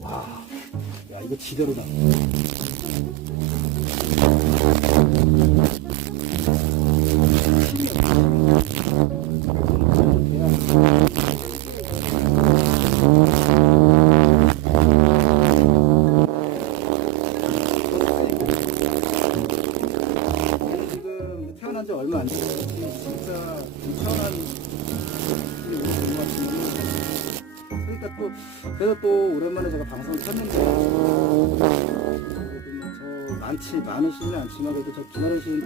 와, 야, 이거 지대로다. 지금 태어난 지 얼마 안 됐어요. 진짜 엄청난 일이 오는 것 같은데. 그러니까 또 그래서 또 오랜만에 제가 방송을 켰는데 그래도 저 많으시는 않지만 그래도 저 기다리시는